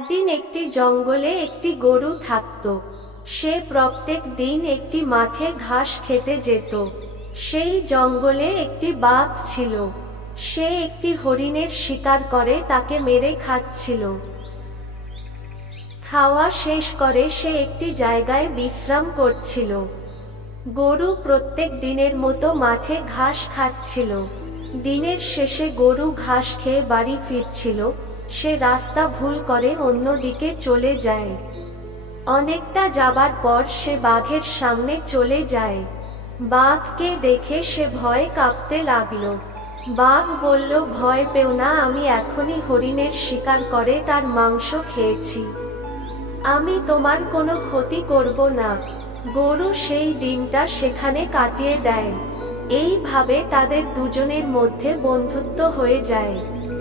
একদিন একটি জঙ্গলে একটি গরু থাকত। সে প্রত্যেক দিন একটি মাঠে ঘাস খেতে যেত। সেই জঙ্গলে একটি বাঘ ছিল। সে একটি হরিণের শিকার করে তাকে মেরে খাচ্ছিল। খাওয়া শেষ করে সে একটি জায়গায় বিশ্রাম করছিল। গরু প্রত্যেক দিনের মতো মাঠে ঘাস খাচ্ছিল। দিনের শেষে গরু ঘাস খেয়ে বাড়ি ফিরছিল। সে রাস্তা ভুল করে অন্যদিকে চলে যায়। অনেকটা যাবার পর সে বাঘের সামনে চলে যায়। বাঘকে দেখে সে ভয়ে কাঁপতে লাগলো। বাঘ বলল, ভয় পেও না, আমি এখনই হরিণের শিকার করে তার মাংস খেয়েছি। আমি তোমার কোনো ক্ষতি করব না। গরু সেই দিনটা সেখানে কাটিয়ে দেয়। এইভাবে তাদের দুজনের মধ্যে বন্ধুত্ব হয়ে যায়।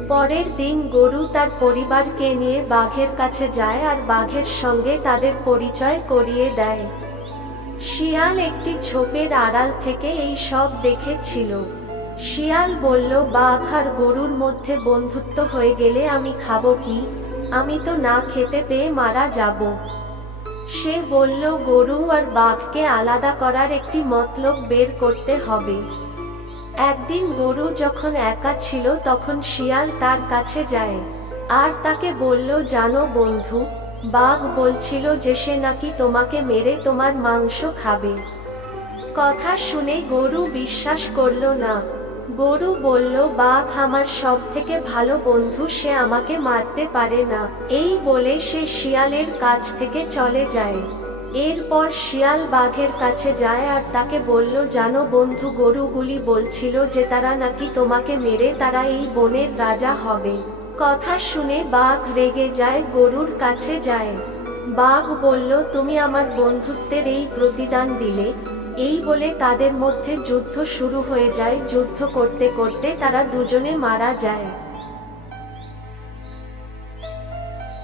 পরের দিন গরু তার পরিবারকে নিয়ে বাঘের কাছে যায় আর বাঘের সঙ্গে তাদের পরিচয় করিয়ে দেয়। শিয়াল একটি ঝোপের আড়াল থেকে এই সব দেখেছিল। শিয়াল বলল, বাঘ আর গরুর মধ্যে বন্ধুত্ব হয়ে গেলে আমি খাবো কি? আমি তো না খেতে পেয়ে মারা যাব। সে বলল, গরু আর বাঘকে আলাদা করার একটি মতলব বের করতে হবে। একদিন গরু যখন একা ছিল তখন শিয়াল তার কাছে যায় আর তাকে বলল, জানো বন্ধু, বাঘ বলছিল যে সে নাকি তোমাকে মেরে তোমার মাংস খাবে। কথা শুনে গরু বিশ্বাস করল না। গরু বলল, বাঘ আমার সব থেকে ভালো বন্ধু, সে আমাকে মারতে পারে না। এই বলে সে শিয়ালের কাছ থেকে চলে যায়। এরপর শিয়াল বাঘের কাছে যায় আর তাকে বলল, জানো বন্ধু, গরুগুলি বলছিল যে তারা নাকি তোমাকে মেরে তারা এই বনের রাজা হবে। কথা শুনে বাঘ রেগে যায়, গরুর কাছে যায়। বাঘ বলল, তুমি আমার বন্ধুত্বের এই প্রতিদান দিলে। এই বলে তাদের মধ্যে যুদ্ধ শুরু হয়ে যায়। যুদ্ধ করতে করতে তারা দুজনে মারা যায়।